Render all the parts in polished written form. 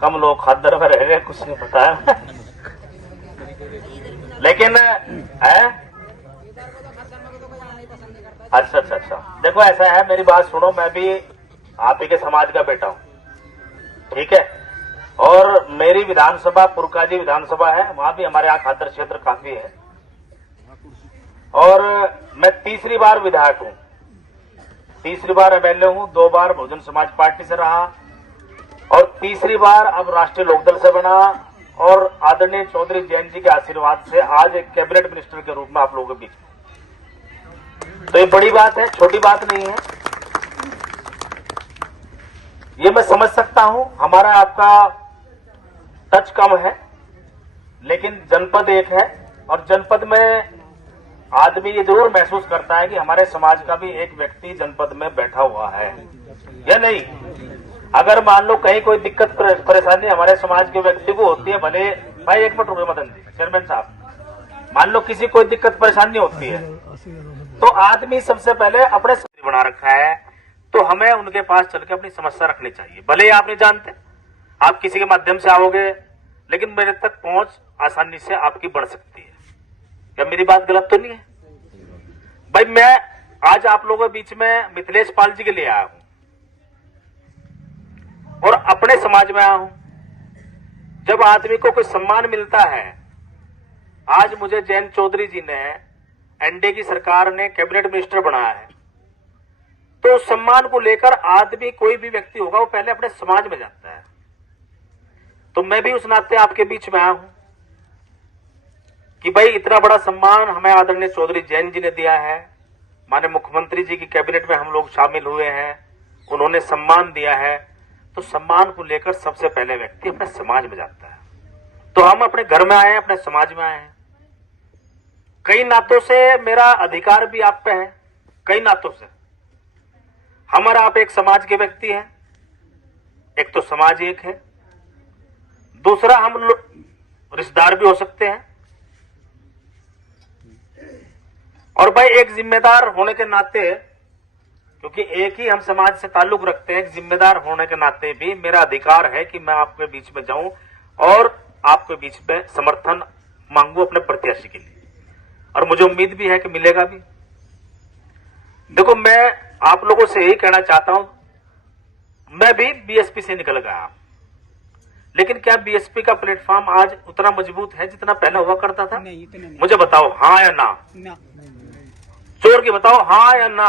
कम लोग खादर में रह गए, कुछ नहीं पता है। लेकिन है अच्छा, देखो ऐसा है, मेरी बात सुनो, मैं भी आप ही के समाज का बेटा हूं, ठीक है। और मेरी विधानसभा पुरकाजी विधानसभा है, वहां भी हमारे यहाँ खादर क्षेत्र काफी है। और मैं तीसरी बार विधायक हूं, तीसरी बार एमएलए हूं, 2 बार बहुजन समाज पार्टी से रहा और तीसरी बार अब राष्ट्रीय लोकदल से बना। और आदरणीय चौधरी जैन जी के आशीर्वाद से आज एक कैबिनेट मिनिस्टर के रूप में आप लोगों के बीच में। तो ये बड़ी बात है, छोटी बात नहीं है। ये मैं समझ सकता हूं, हमारा आपका टच कम है, लेकिन जनपद एक है और जनपद में आदमी ये जरूर महसूस करता है कि हमारे समाज का भी एक व्यक्ति जनपद में बैठा हुआ है या नहीं। अगर मान लो कहीं कोई दिक्कत परेशानी हमारे समाज के व्यक्ति को होती है, भले भाई एक मिनट रुपये मदन जी, चेयरमैन साहब, मान लो किसी कोई दिक्कत परेशानी होती है तो आदमी सबसे पहले अपने बना रखा है, तो हमें उनके पास चल के अपनी समस्या रखनी चाहिए। भले ही आप नहीं जानते, आप किसी के माध्यम से आओगे, लेकिन मेरे तक पहुंच आसानी से आपकी बढ़ सकती है। क्या मेरी बात गलत तो नहीं है भाई? मैं आज आप लोगों के बीच में मिथिलेश पाल जी के लिए आया हूं और अपने समाज में आया हूं। जब आदमी को कोई सम्मान मिलता है, आज मुझे जैन चौधरी जी ने, एनडीए की सरकार ने कैबिनेट मिनिस्टर बनाया है, तो उस सम्मान को लेकर आदमी, कोई भी व्यक्ति होगा, वो पहले अपने समाज में जाता है। तो मैं भी उस नाते आपके बीच में आया हूं कि भाई इतना बड़ा सम्मान हमें आदरणीय चौधरी जैन जी ने दिया है, माननीय मुख्यमंत्री जी की कैबिनेट में हम लोग शामिल हुए हैं, उन्होंने सम्मान दिया है, तो सम्मान को लेकर सबसे पहले व्यक्ति अपने समाज में जाता है। तो हम अपने घर में आए हैं, अपने समाज में आए हैं। कई नातों से मेरा अधिकार भी आप पे है, कई नातों से। हम और आप एक समाज के व्यक्ति हैं, एक तो समाज एक है, दूसरा हम रिश्तेदार भी हो सकते हैं। और भाई एक जिम्मेदार होने के नाते, क्योंकि एक ही हम समाज से ताल्लुक रखते हैं, एक जिम्मेदार होने के नाते भी मेरा अधिकार है कि मैं आपके बीच में जाऊं और आपके बीच में समर्थन मांगू अपने प्रत्याशी के लिए, और मुझे उम्मीद भी है कि मिलेगा भी। देखो, मैं आप लोगों से यही कहना चाहता हूं, मैं भी बीएसपी से निकल गया, लेकिन क्या बीएसपी का प्लेटफॉर्म आज उतना मजबूत है जितना पहले हुआ करता था? नहीं। मुझे बताओ, हाँ या ना? चोर की बताओ, हाँ या ना?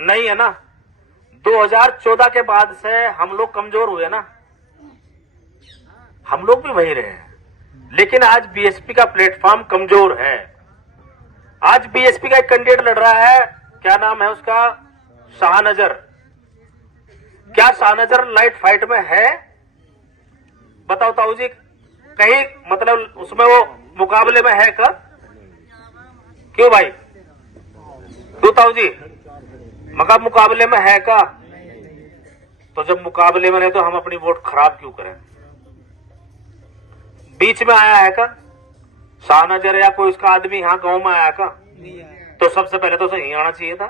नहीं है ना। 2014 के बाद से हम लोग कमजोर हुए ना, हम लोग भी वही रहे हैं, लेकिन आज बीएसपी का प्लेटफॉर्म कमजोर है। आज बीएसपी का एक कैंडिडेट लड़ रहा है, क्या नाम है उसका? शाहनजर। क्या शाहनजर लाइट फाइट में है? बताओ ताऊ जी, कहीं मतलब उसमें वो मुकाबले में है क्या? क्यों भाई? क्यों ताऊ जी, मगर मुकाबले में है क्या? तो जब मुकाबले में नहीं तो हम अपनी वोट खराब क्यों करें? बीच में आया है क्या शाहनजर, या कोई उसका आदमी यहाँ गांव में आया क्या? तो सबसे पहले तो उसे यहीं आना चाहिए था।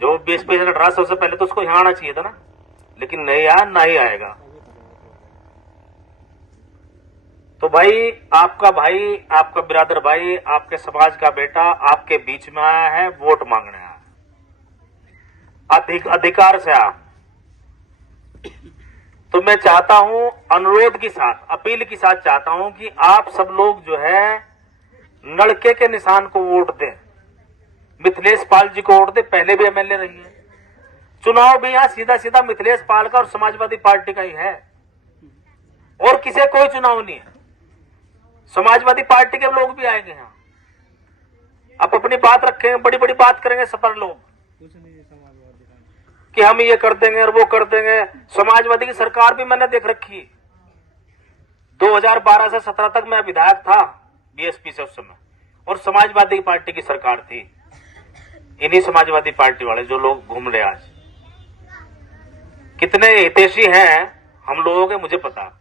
जो 20 लड़ रहा, सबसे पहले तो उसको यहाँ आना चाहिए था ना, लेकिन नहीं आया, ना ही आएगा। तो भाई, आपका बिरादर भाई, आपके समाज का बेटा आपके बीच में आया है, वोट मांगने आया, अधिकार से आया। तो मैं चाहता हूं, अनुरोध के साथ, अपील के साथ चाहता हूं कि आप सब लोग जो है लड़के के निशान को वोट दें, मिथिलेश पाल जी को वोट दें। पहले भी एमएलए रही है, चुनाव भी यहां सीधा सीधा मिथिलेश पाल का और समाजवादी पार्टी का ही है, और किसी कोई चुनाव नहीं है। समाजवादी पार्टी के लोग भी आएंगे यहाँ, आप अपनी बात रखेंगे, बड़ी बड़ी बात करेंगे सफर लोग कि हम ये कर देंगे और वो कर देंगे। समाजवादी की सरकार भी मैंने देख रखी, 2012 से 17 तक मैं विधायक था बीएसपी से उस समय, और समाजवादी पार्टी की सरकार थी। इन्हीं समाजवादी पार्टी वाले जो लोग घूम रहे आज, कितने हितैषी हैं हम लोगों के, मुझे पता।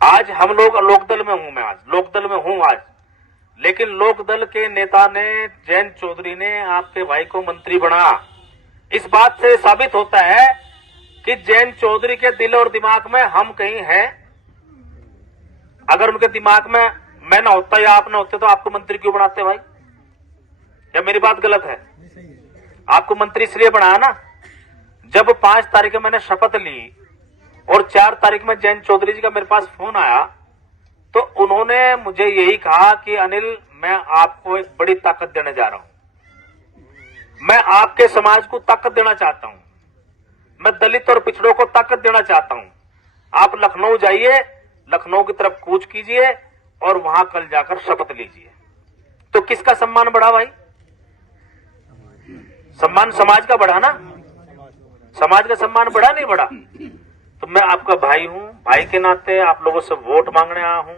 आज हम लोग लोकदल में हूं, मैं आज लोकदल में हूं आज, लेकिन लोकदल के नेता ने, जैन चौधरी ने आपके भाई को मंत्री बना। इस बात से साबित होता है कि जयंत चौधरी के दिल और दिमाग में हम कहीं हैं। अगर उनके दिमाग में मैं ना होता या आप ना होते तो आपको मंत्री क्यों बनाते भाई? या मेरी बात गलत है? आपको मंत्री इसलिए बनाया ना, जब 5 तारीख को मैंने शपथ ली और 4 तारीख में जयंत चौधरी जी का मेरे पास फोन आया तो उन्होंने मुझे यही कहा कि अनिल, मैं आपको एक बड़ी ताकत देने जा रहा हूं। मैं आपके समाज को ताकत देना चाहता हूं। मैं दलित और पिछड़ों को ताकत देना चाहता हूं। आप लखनऊ जाइए, लखनऊ की तरफ कूच कीजिए और वहां कल जाकर शपथ लीजिए। तो किसका सम्मान बढ़ा भाई? सम्मान समाज का बढ़ा ना। समाज का सम्मान बढ़ा नहीं बढ़ा? तो मैं आपका भाई हूं, भाई के नाते आप लोगों से वोट मांगने आया हूं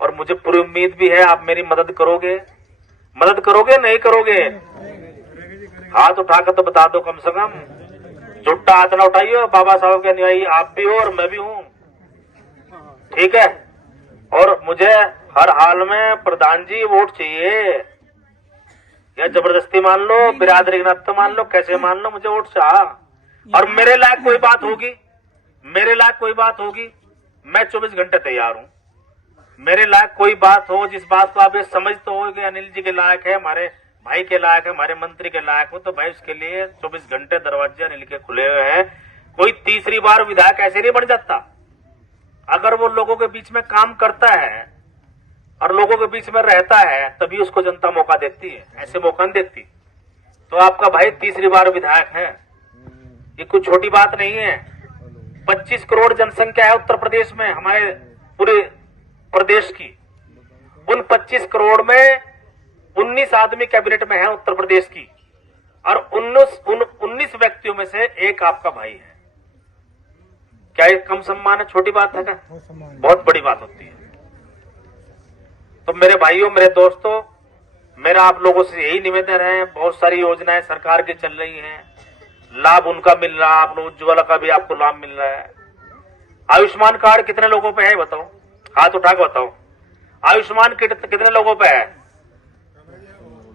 और मुझे पूरी उम्मीद भी है आप मेरी मदद करोगे। मदद करोगे नहीं करोगे? हाथ उठाकर तो बता दो कम से कम। झुट्टा हाथ ना उठाइए, बाबा साहब के अनुयायी आप भी हो और मैं भी हूं, ठीक है? और मुझे हर हाल में प्रधान जी वोट चाहिए, या जबरदस्ती मान लो, बिरादरी के नाते मान लो, कैसे मान लो, मुझे वोट चाहिए। और मेरे लायक कोई बात होगी, मेरे लायक कोई बात होगी, मैं 24 घंटे तैयार हूं। मेरे लायक कोई बात हो, जिस बात को आप ये समझते हो कि अनिल जी के लायक है, हमारे भाई के लायक है, हमारे मंत्री के लायक हो, तो भाई उसके लिए 24 घंटे दरवाजे अनिल के खुले हुए हैं। कोई तीसरी बार विधायक ऐसे नहीं बन जाता। अगर वो लोगों के बीच में काम करता है और लोगों के बीच में रहता है तभी उसको जनता मौका देती है, ऐसे मौका नहीं देती। तो आपका भाई तीसरी बार विधायक है, ये कोई छोटी बात नहीं है। 25 करोड़ जनसंख्या है उत्तर प्रदेश में, हमारे पूरे प्रदेश की। उन 25 करोड़ में 19 आदमी कैबिनेट में है उत्तर प्रदेश की, और 19 व्यक्तियों में से एक आपका भाई है। क्या ये कम सम्मान है? छोटी बात है क्या? बहुत बड़ी बात होती है। तो मेरे भाइयों, मेरे दोस्तों, मेरा आप लोगों से यही निवेदन है। बहुत सारी योजनाएं सरकार की चल रही हैं, लाभ उनका मिल रहा है, आप लोग उज्ज्वला का भी आपको लाभ मिल रहा है। आयुष्मान कार्ड कितने लोगों पे है बताओ? हाथ उठा के बताओ। आयुष्मान कितने लोगों पे है?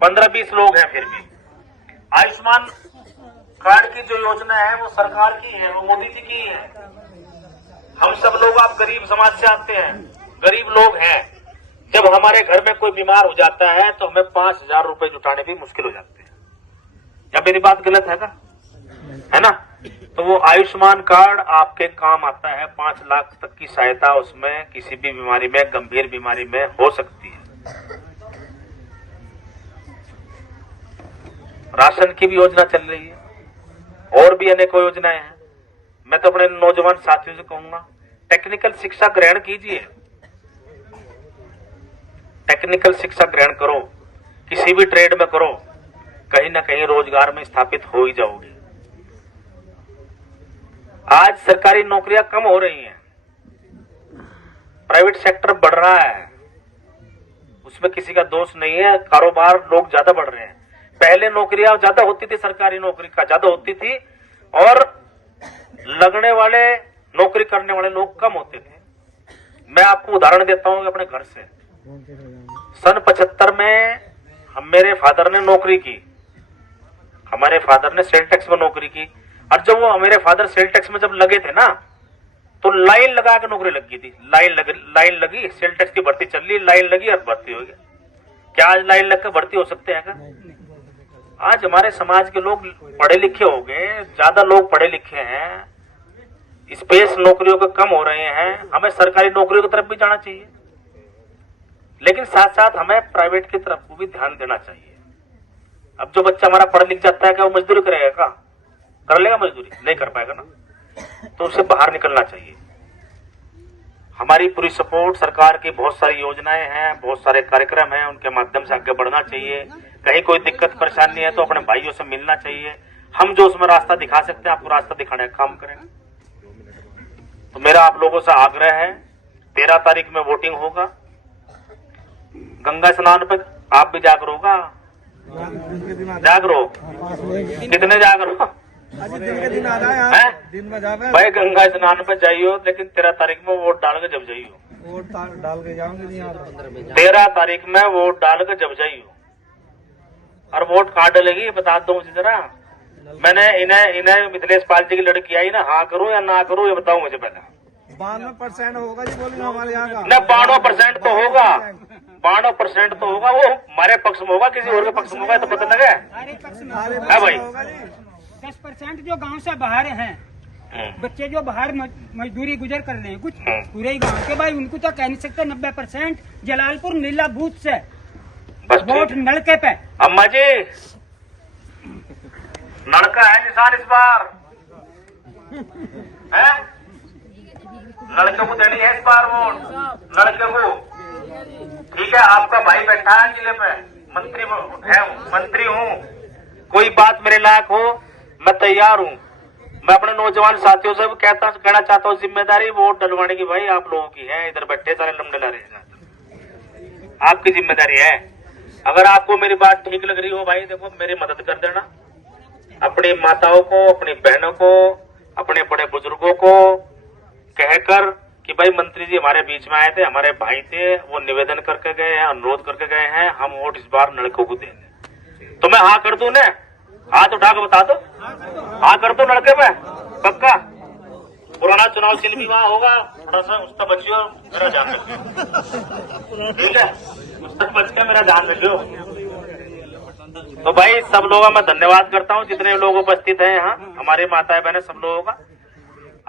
15-20 लोग हैं। फिर भी आयुष्मान कार्ड की जो योजना है वो सरकार की है, वो मोदी जी की है। हम सब लोग, आप गरीब समाज से आते हैं, गरीब लोग हैं। जब हमारे घर में कोई बीमार हो जाता है तो हमें 5,000 रुपए जुटाने भी मुश्किल हो जाते हैं। क्या मेरी बात गलत है का? है ना? तो वो आयुष्मान कार्ड आपके काम आता है। 5 लाख तक की सहायता उसमें किसी भी बीमारी में, गंभीर बीमारी में हो सकती है। राशन की भी योजना चल रही है, और भी अनेकों योजनाएं हैं। मैं तो अपने नौजवान साथियों से कहूंगा, टेक्निकल शिक्षा ग्रहण कीजिए, टेक्निकल शिक्षा ग्रहण करो, किसी भी ट्रेड में करो, कहीं ना कहीं रोजगार में स्थापित हो ही जाओगे। आज सरकारी नौकरियां कम हो रही हैं, प्राइवेट सेक्टर बढ़ रहा है, उसमें किसी का दोष नहीं है। कारोबार लोग ज्यादा बढ़ रहे हैं। पहले नौकरियां ज्यादा होती थी, सरकारी नौकरी का ज्यादा होती थी, और लगने वाले, नौकरी करने वाले लोग कम होते थे। मैं आपको उदाहरण देता हूं अपने घर से। सन 75 में मेरे फादर ने नौकरी की, हमारे फादर ने सेल टैक्स में नौकरी की। और जब वो मेरे फादर सेल टैक्स में जब लगे थे ना, तो लाइन लगा के नौकरी लग गई थी। लाइन लगी, सेल टैक्स की भर्ती चल रही, लाइन लगी और भर्ती हो गई। क्या आज लाइन लगकर भर्ती हो सकते हैं क्या? आज हमारे समाज के लोग पढ़े लिखे हो गए, ज्यादा लोग पढ़े लिखे हैं, स्पेस नौकरियों के कम हो रहे हैं। हमें सरकारी नौकरियों की तरफ भी जाना चाहिए, लेकिन साथ साथ हमें प्राइवेट की तरफ को भी ध्यान देना चाहिए। अब जो बच्चा हमारा पढ़ लिख जाता है, क्या वो मजदूरी करेगा? क्या कर लेगा? मजदूरी नहीं कर पाएगा ना, तो उसे बाहर निकलना चाहिए। हमारी पूरी सपोर्ट, सरकार की बहुत सारी योजनाएं हैं, बहुत सारे कार्यक्रम हैं, उनके माध्यम से आगे बढ़ना चाहिए। कहीं कोई दिक्कत परेशानी है तो अपने भाइयों से मिलना चाहिए। हम जो उसमें रास्ता दिखा सकते हैं, आपको रास्ता दिखाने का काम करेंगे। तो मेरा आप लोगों से आग्रह है, 13 तारीख में वोटिंग होगा। गंगा स्नान पर आप भी जागरो होगा, जागरो, कितने जागरो है? भाई गंगा स्नान पर जाइयो, लेकिन 13 तारीख में वोट डाल के जब जाइयो। वोट डाल के जाऊंगे 13 तारीख में वोट डाल के जब जाइयो। और वोट कहाँ डलेगी बता दो मुझे जरा। मैंने इन्हें मिथिलेश पाल जी की लड़की आई ना, हाँ करूं या ना करूं ये बताओ मुझे पहले। 92% होगा जी बोलिए हमारे यहाँ का। न 92% तो होगा, 92% तो होगा। वो हमारे पक्ष में होगा, किसी और के पक्ष में होगा तो पता लगे। है भाई 10% जो गांव से बाहर हैं, बच्चे जो बाहर मजदूरी गुजर कर रहे हैं कुछ पूरे ही गांव के, भाई उनको तो कह नहीं सकते। 90% जलालपुर नीला बूथ से वोट नलके पे। अम्मा जी नलका है निशान इस बार है, लड़के को देनी है इस बार वोट, लड़के को। ठीक है, आपका भाई बैठा है जिले पे, मंत्री हूँ, कोई बात मेरे लायक हो मैं तैयार हूँ। मैं अपने नौजवान साथियों से भी कहना चाहता हूँ, जिम्मेदारी वोट डलवाने की भाई आप लोगों की है। इधर बैठे सारे लमडे ला रहे, आपकी जिम्मेदारी है। अगर आपको मेरी बात ठीक लग रही हो भाई, देखो मेरी मदद कर देना, अपनी माताओं को, अपनी बहनों को, अपने बड़े बुजुर्गों को कहकर कि भाई मंत्री जी हमारे बीच में आए थे, हमारे भाई थे, वो निवेदन करके गए हैं, अनुरोध करके गए हैं, हम वोट इस बार लड़कों को देंगे। तो मैं हाँ कर दूं ना, हाथ उठा के बता दो, हाँ कर दो लड़के में पक्का। पुराना चुनाव चिन्ह भी वहां होगा, थोड़ा सा उस तक बचियो, मेरा ध्यान रखियो, ठीक है, उस तक बच के मेरा ध्यान रखियो। तो भाई सब लोगों का मैं धन्यवाद करता हूँ, जितने लोग उपस्थित हैं यहाँ, हमारे माताएं बहनें सब लोगों का।